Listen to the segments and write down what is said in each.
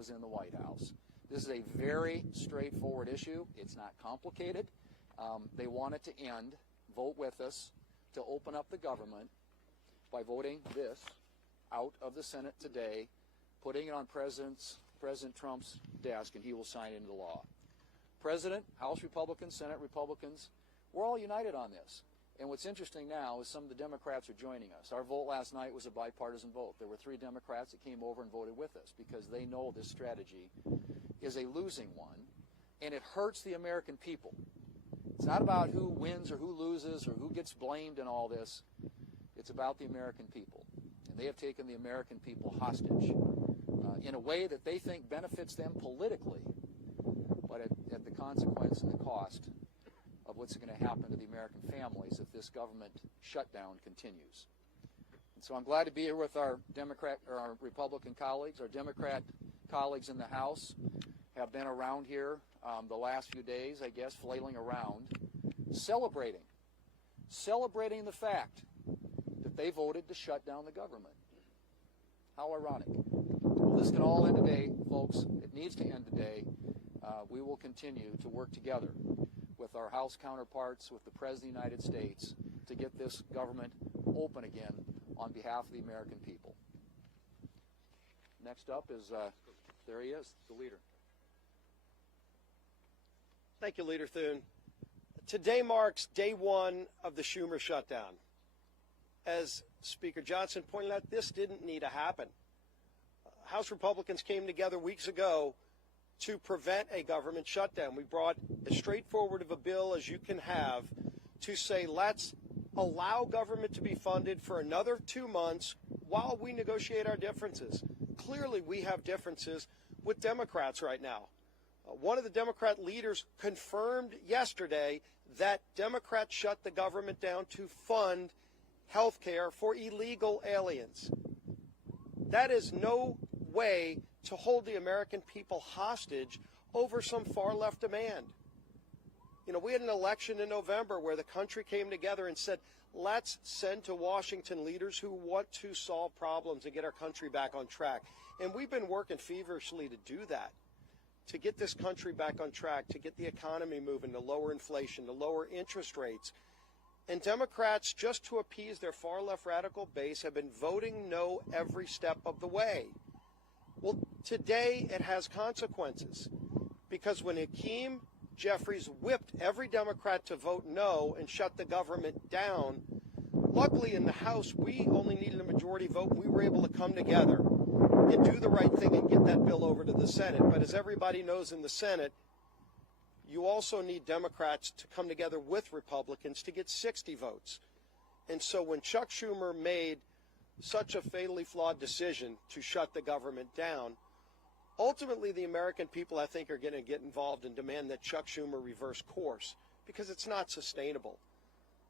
was in the White House. This is a very straightforward issue. It's not complicated. They want it to end. Vote with us to open up the government by voting this out of the Senate today, putting it on President Trump's desk, and he will sign it into law. President, House Republicans, Senate Republicans, we're all united on this. And what's interesting now is some of the Democrats are joining us. Our vote last night was a bipartisan vote. There were 3 Democrats that came over and voted with us because they know this strategy is a losing one, and it hurts the American people. It's not about who wins or who loses or who gets blamed in all this. It's about the American people. And they have taken the American people hostage in a way that they think benefits them politically, but at the consequence and the cost of what's going to happen to the American families if this government shutdown continues. And so I'm glad to be here with our Republican colleagues. Our Democrat colleagues in the House have been around here the last few days, I guess, flailing around, celebrating the fact that they voted to shut down the government. How ironic. Well, this can all end today, folks. It needs to end today. We will continue to work together with our House counterparts, with the President of the United States, to get this government open again on behalf of the American people. Next up is, there he is, the leader. Thank you, Leader Thune. Today marks day 1 of the Schumer shutdown. As Speaker Johnson pointed out, this didn't need to happen. House Republicans came together weeks ago to prevent a government shutdown. We brought as straightforward of a bill as you can have to say, let's allow government to be funded for another 2 months while we negotiate our differences. Clearly, we have differences with Democrats right now. One of the Democrat leaders confirmed yesterday that Democrats shut the government down to fund health care for illegal aliens. That is no way to hold the American people hostage over some far-left demand. You know, we had an election in November where the country came together and said, let's send to Washington leaders who want to solve problems and get our country back on track. And we've been working feverishly to do that, to get this country back on track, to get the economy moving, to lower inflation, to lower interest rates. And Democrats, just to appease their far-left radical base, have been voting no every step of the way. Well, today it has consequences, because when Hakeem Jeffries whipped every Democrat to vote no and shut the government down, luckily in the House we only needed a majority vote. We were able to come together and do the right thing and get that bill over to the Senate. But as everybody knows in the Senate, you also need Democrats to come together with Republicans to get 60 votes. And so when Chuck Schumer made such a fatally flawed decision to shut the government down, ultimately the American people, I think, are going to get involved and demand that Chuck Schumer reverse course, because it's not sustainable.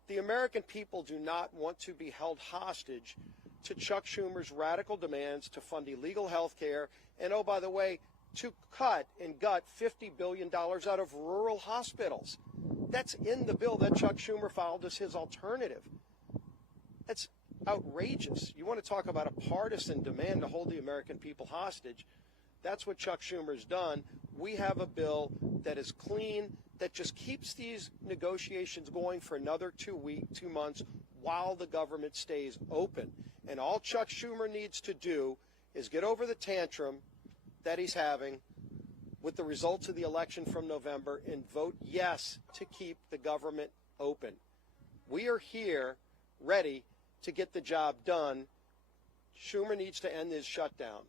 The American people do not want to be held hostage to Chuck Schumer's radical demands to fund illegal health care and, oh, by the way, to cut and gut $50 billion out of rural hospitals. That's in the bill that Chuck Schumer filed as his alternative. That's outrageous. You want to talk about a partisan demand to hold the American people hostage? That's what Chuck Schumer's done. We have a bill that is clean, that just keeps these negotiations going for another 2 months while the government stays open. And all Chuck Schumer needs to do is get over the tantrum that he's having with the results of the election from November and vote yes to keep the government open. We are here ready to get the job done. Schumer needs to end his shutdown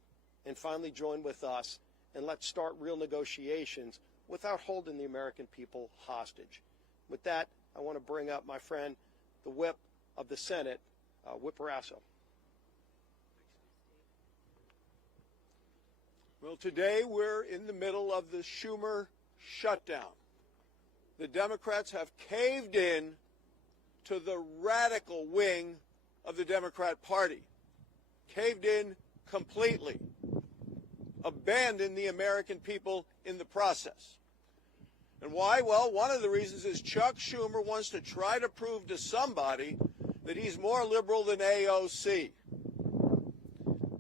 and finally join with us, and let's start real negotiations without holding the American people hostage. With that, I want to bring up my friend, the whip of the Senate, Whip Rasso. Well, today we're in the middle of the Schumer shutdown. The Democrats have caved in to the radical wing of the Democrat Party, caved in completely, abandoned the American people in the process. And why? Well, one of the reasons is Chuck Schumer wants to try to prove to somebody that he's more liberal than AOC.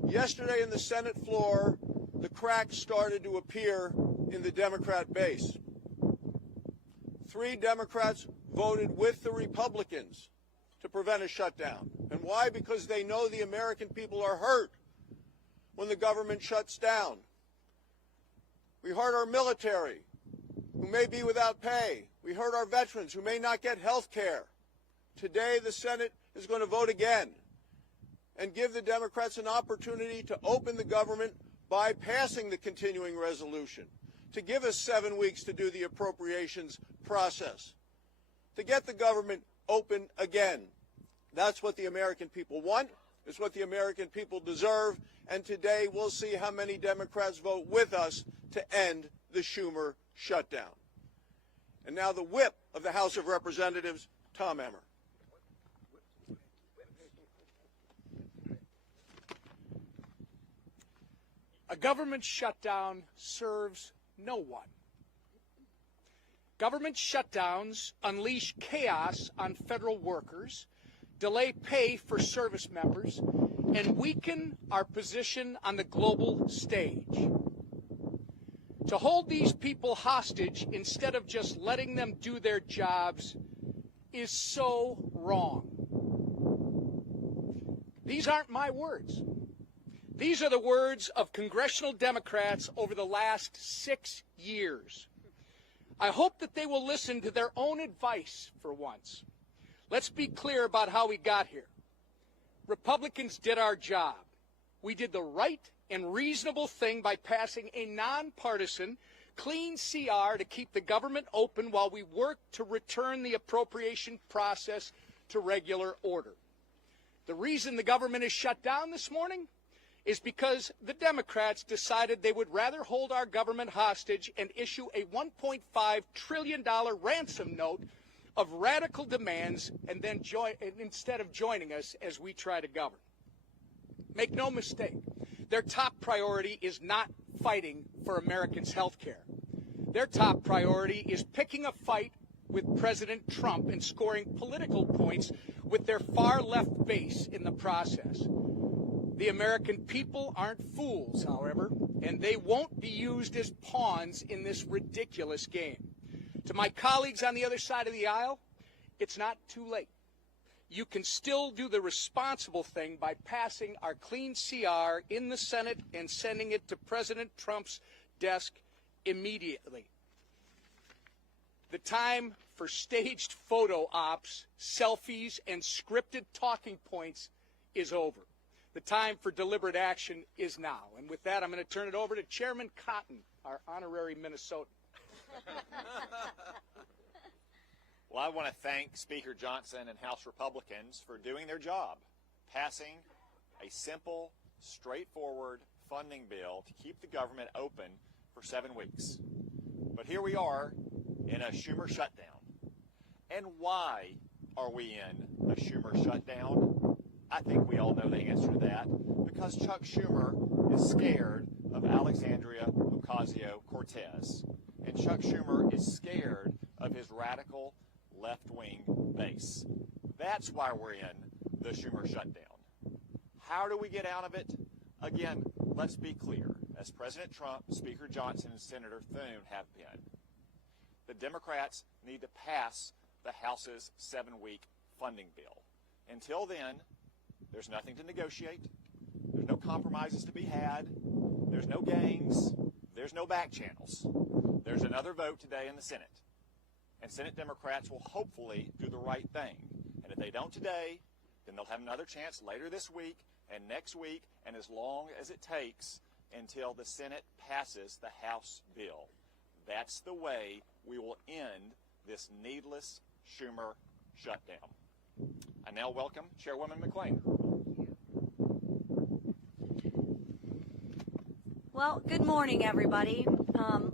Yesterday in the Senate floor, the cracks started to appear in the Democrat base. 3 Democrats voted with the Republicans to prevent a shutdown. And why? Because they know the American people are hurt when the government shuts down. We hurt our military, who may be without pay. We hurt our veterans, who may not get health care. Today, the Senate is going to vote again and give the Democrats an opportunity to open the government by passing the continuing resolution, to give us 7 weeks to do the appropriations process, to get the government open again. That's what the American people want. It's what the American people deserve. And today we'll see how many Democrats vote with us to end the Schumer shutdown. And now the whip of the House of Representatives, Tom Emmer. A government shutdown serves no one. Government shutdowns unleash chaos on federal workers, delay pay for service members, and weaken our position on the global stage. To hold these people hostage instead of just letting them do their jobs is so wrong. These aren't my words. These are the words of congressional Democrats over the last 6 years. I hope that they will listen to their own advice for once. Let's be clear about how we got here. Republicans did our job. We did the right and reasonable thing by passing a nonpartisan, clean CR to keep the government open while we worked to return the appropriation process to regular order. The reason the government is shut down this morning is because the Democrats decided they would rather hold our government hostage and issue a $1.5 trillion ransom note of radical demands and then instead of joining us as we try to govern. Make no mistake, their top priority is not fighting for Americans' health care. Their top priority is picking a fight with President Trump and scoring political points with their far-left base in the process. The American people aren't fools, however, and they won't be used as pawns in this ridiculous game. To my colleagues on the other side of the aisle, it's not too late. You can still do the responsible thing by passing our clean CR in the Senate and sending it to President Trump's desk immediately. The time for staged photo ops, selfies, and scripted talking points is over. The time for deliberate action is now. And with that, I'm going to turn it over to Chairman Cotton, our honorary Minnesotan. Well, I want to thank Speaker Johnson and House Republicans for doing their job, passing a simple, straightforward funding bill to keep the government open for 7 weeks. But here we are in a Schumer shutdown. And why are we in a Schumer shutdown? I think we all know the answer to that, because Chuck Schumer is scared of Alexandria Ocasio-Cortez. And Chuck Schumer is scared of his radical left-wing base. That's why we're in the Schumer shutdown. How do we get out of it? Again, let's be clear. As President Trump, Speaker Johnson, and Senator Thune have been, the Democrats need to pass the House's 7-week funding bill. Until then, there's nothing to negotiate. There's no compromises to be had. There's no games. There's no back channels. There's another vote today in the Senate. And Senate Democrats will hopefully do the right thing. And if they don't today, then they'll have another chance later this week and next week, and as long as it takes until the Senate passes the House bill. That's the way we will end this needless Schumer shutdown. I now welcome Chairwoman McClain. Well, good morning, everybody.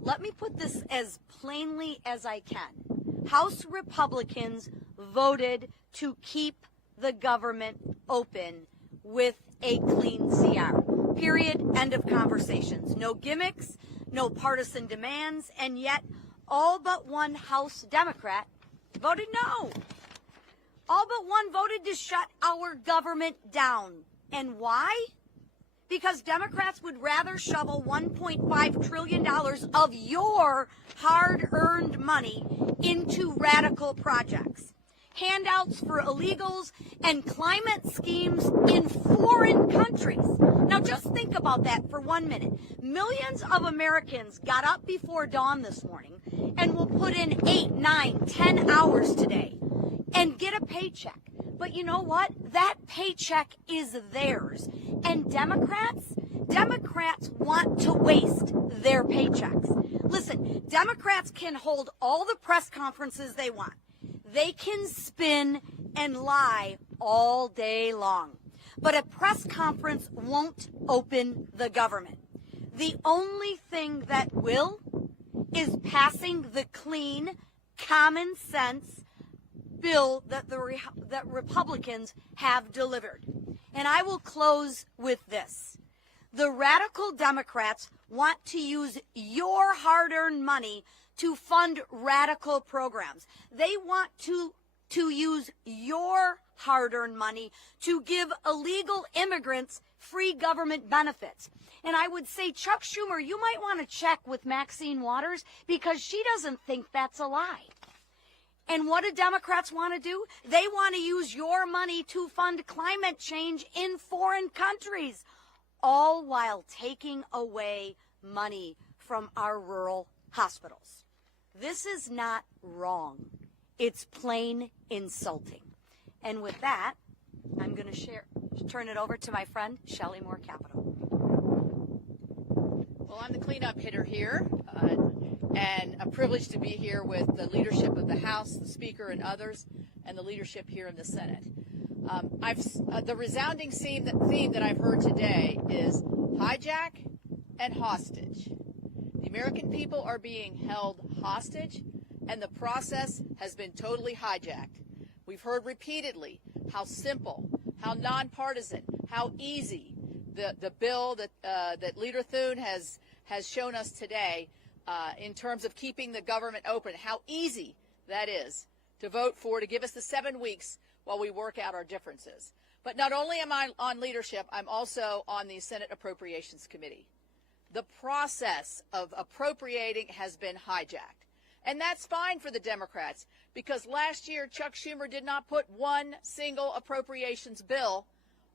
Let me put this as plainly as I can. House Republicans voted to keep the government open with a clean CR. Period. End of conversations. No gimmicks, no partisan demands, and yet all but one House Democrat voted no. All but one voted to shut our government down. And why? because Democrats would rather shovel $1.5 trillion of your hard-earned money into radical projects. Handouts for illegals and climate schemes in foreign countries. Now just think about that for 1 minute. Millions of Americans got up before dawn this morning and will put in 8, 9, 10 hours today and get a paycheck. But you know what? That paycheck is theirs. And Democrats want to waste their paychecks. Listen, Democrats can hold all the press conferences they want. They can spin and lie all day long. But a press conference won't open the government. The only thing that will is passing the clean, common sense bill that Republicans have delivered. And I will close with this. The radical Democrats want to use your hard-earned money to fund radical programs. They want to use your hard-earned money to give illegal immigrants free government benefits. And I would say, Chuck Schumer, you might want to check with Maxine Waters because she doesn't think that's a lie. And what do Democrats want to do? They want to use your money to fund climate change in foreign countries, all while taking away money from our rural hospitals. This is not wrong. It's plain insulting. And with that, I'm going to turn it over to my friend, Shelley Moore Capito. Well, I'm the cleanup hitter here, and a privilege to be here with the leadership of the House, the Speaker, and others, and the leadership here in the Senate. The resounding theme that I've heard today is hijack and hostage. The American people are being held hostage, and the process has been totally hijacked. We've heard repeatedly how simple, how nonpartisan, how easy the bill that Leader Thune has shown us today in terms of keeping the government open, how easy that is to vote for, to give us the 7 weeks while we work out our differences. But not only am I on leadership, I'm also on the Senate Appropriations Committee. The process of appropriating has been hijacked. And that's fine for the Democrats, because last year Chuck Schumer did not put one single appropriations bill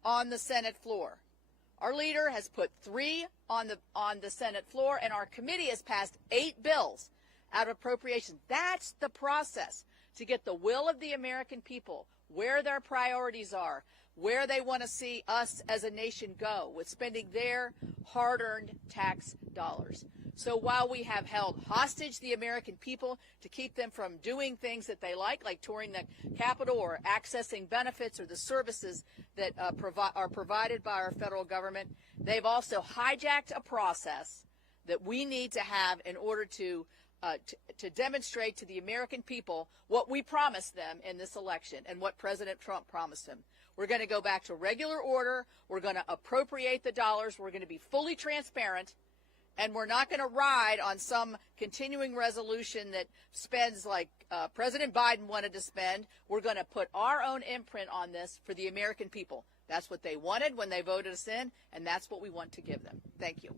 on the Senate floor. Our leader has put 3 on the Senate floor, and our committee has passed 8 bills out of appropriations. That's the process to get the will of the American people, where their priorities are, where they want to see us as a nation go with spending their hard-earned tax dollars. So while we have held hostage the American people to keep them from doing things that they like touring the Capitol or accessing benefits or the services that are provided by our federal government, they've also hijacked a process that we need to have in order to demonstrate to the American people what we promised them in this election and what President Trump promised them. We're going to go back to regular order. We're going to appropriate the dollars. We're going to be fully transparent. And we're not going to ride on some continuing resolution that spends like President Biden wanted to spend. We're going to put our own imprint on this for the American people. That's what they wanted when they voted us in, and that's what we want to give them. Thank you.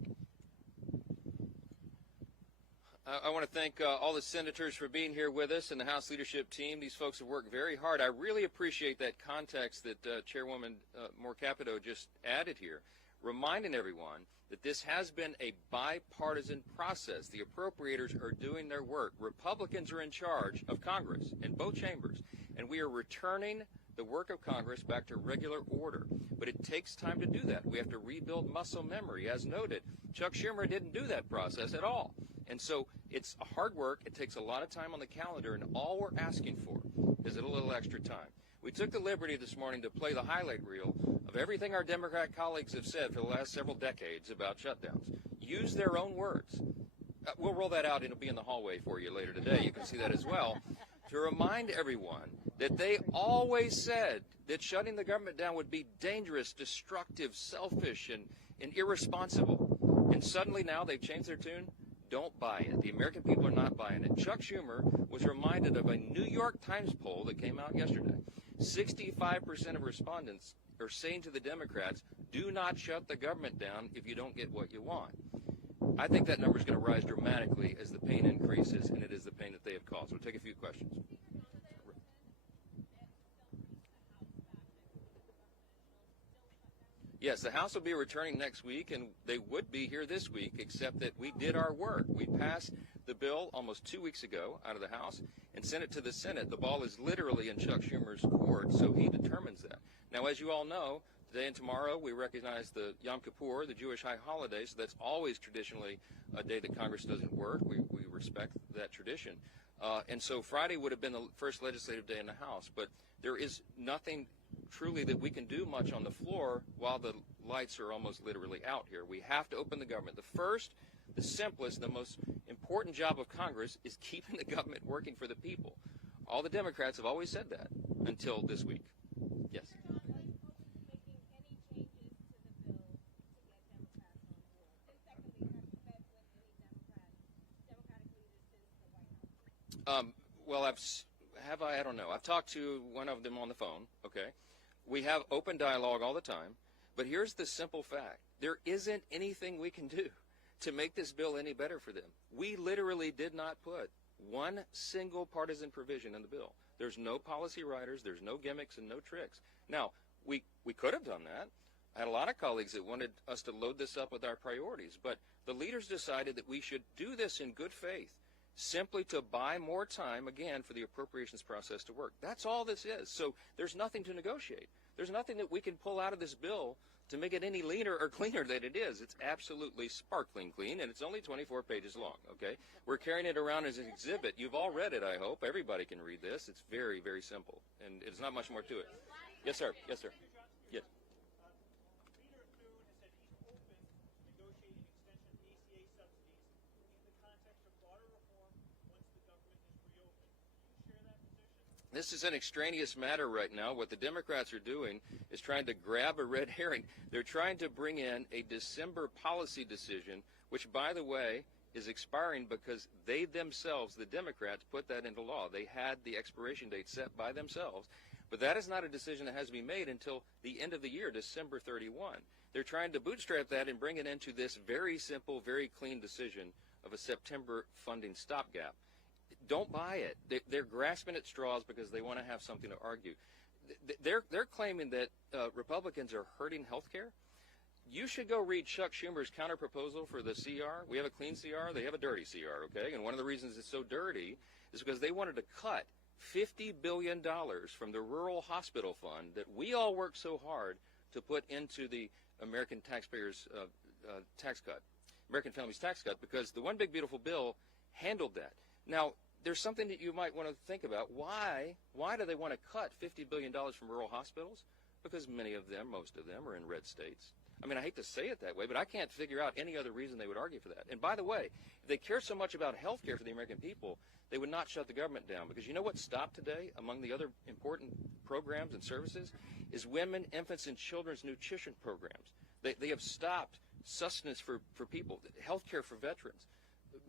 I want to thank all the senators for being here with us and the House leadership team. These folks have worked very hard. I really appreciate that context that Chairwoman Moore Capito just added here, reminding everyone that this has been a bipartisan process. The appropriators are doing their work. Republicans are in charge of Congress in both chambers, and we are returning the work of Congress back to regular order. But it takes time to do that. We have to rebuild muscle memory. As noted, Chuck Schumer didn't do that process at all. And so it's hard work. It takes a lot of time on the calendar, and all we're asking for is a little extra time. We took the liberty this morning to play the highlight reel of everything our Democrat colleagues have said for the last several decades about shutdowns. Use their own words. We'll roll that out, and it'll be in the hallway for you later today. You can see that as well. To remind everyone that they always said that shutting the government down would be dangerous, destructive, selfish, and irresponsible. And suddenly now they've changed their tune. Don't buy it. The American people are not buying it. Chuck Schumer was reminded of a New York Times poll that came out yesterday. 65% of respondents are saying to the Democrats, Do not shut the government down if you don't get what you want. I think that number is going to rise dramatically as the pain increases, and it is the pain that they have caused. We'll take a few questions. Yes, the House will be returning next week, and they would be here this week, except that we did our work. We passed the bill almost 2 weeks ago out of the House and sent it to the Senate. The ball is literally in Chuck Schumer's court, so he determines that. Now, as you all know, today and tomorrow we recognize the Yom Kippur, the Jewish high holiday, so that's always traditionally a day that Congress doesn't work. We respect that tradition. And so Friday would have been the first legislative day in the House, but there is nothing truly that we can do much on the floor while the lights are almost literally out here. We have to open the government. The first, the simplest, the most important job of Congress is keeping the government working for the people. All the Democrats have always said that until this week. Yes. Well, I don't know. I've talked to one of them on the phone, okay? We have open dialogue all the time, but here's the simple fact. There isn't anything we can do to make this bill any better for them. We literally did not put one single partisan provision in the bill. There's no policy writers, there's no gimmicks and no tricks. Now, we could have done that. I had a lot of colleagues that wanted us to load this up with our priorities, but the leaders decided that we should do this in good faith, simply to buy more time, again, for the appropriations process to work. That's all this is. So there's nothing to negotiate. There's nothing that we can pull out of this bill to make it any leaner or cleaner than it is. It's absolutely sparkling clean, and it's only 24 pages long, okay? We're carrying it around as an exhibit. You've all read it, I hope. Everybody can read this. It's very, very simple, and there's not much more to it. Yes, sir. Yes, sir. Yes. Leader Thune has said he's open to negotiating extension of ACA subsidies in the context of broader reform once the government is reopened. Do you share that position? This is an extraneous matter right now. What the Democrats are doing is trying to grab a red herring. They're trying to bring in a December policy decision, which, by the way, is expiring because they themselves, the Democrats, put that into law. They had the expiration date set by themselves. But that is not a decision that has to be made until the end of the year, December 31. They're trying to bootstrap that and bring it into this very simple, very clean decision of a September funding stopgap. Don't buy it. They're grasping at straws because they want to have something to argue. They're claiming that Republicans are hurting health care. You should go read Chuck Schumer's counterproposal for the CR. We have a clean CR. They have a dirty CR, okay? And one of the reasons it's so dirty is because they wanted to cut $50 billion from the Rural Hospital Fund that we all worked so hard to put into the American taxpayers' tax cut, American families' tax cut, because the One Big Beautiful Bill handled that. Now, there's something that you might want to think about. Why do they want to cut $50 billion from rural hospitals? Because many of them, most of them, are in red states. I mean, I hate to say it that way, but I can't figure out any other reason they would argue for that. And by the way, if they care so much about health care for the American people, they would not shut the government down. Because you know what stopped today, among the other important programs and services, is women, infants, and children's nutrition programs. They have stopped sustenance for people, health care for veterans,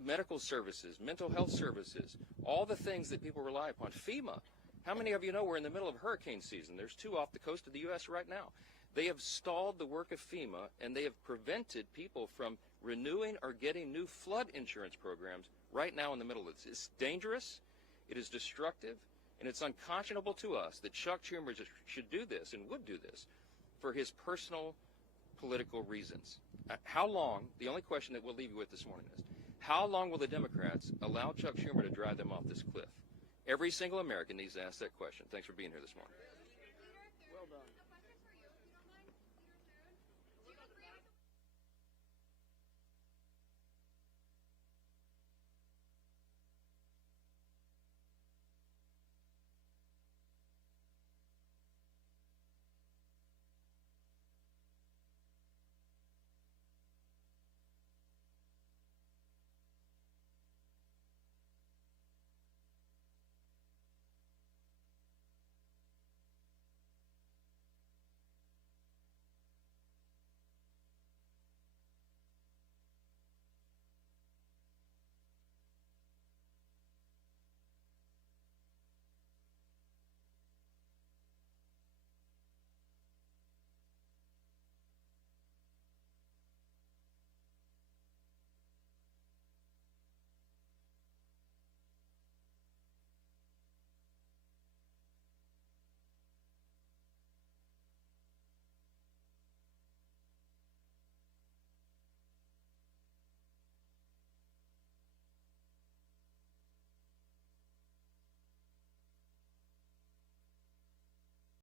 medical services, mental health services, all the things that people rely upon. FEMA. How many of you know we're in the middle of hurricane season? There's 2 off the coast of the U.S. right now. They have stalled the work of FEMA, and they have prevented people from renewing or getting new flood insurance programs right now in the middle of this. It's dangerous, it is destructive, and it's unconscionable to us that Chuck Schumer should do this and would do this for his personal political reasons. How long, the only question that we'll leave you with this morning is, how long will the Democrats allow Chuck Schumer to drive them off this cliff? Every single American needs to ask that question. Thanks for being here this morning.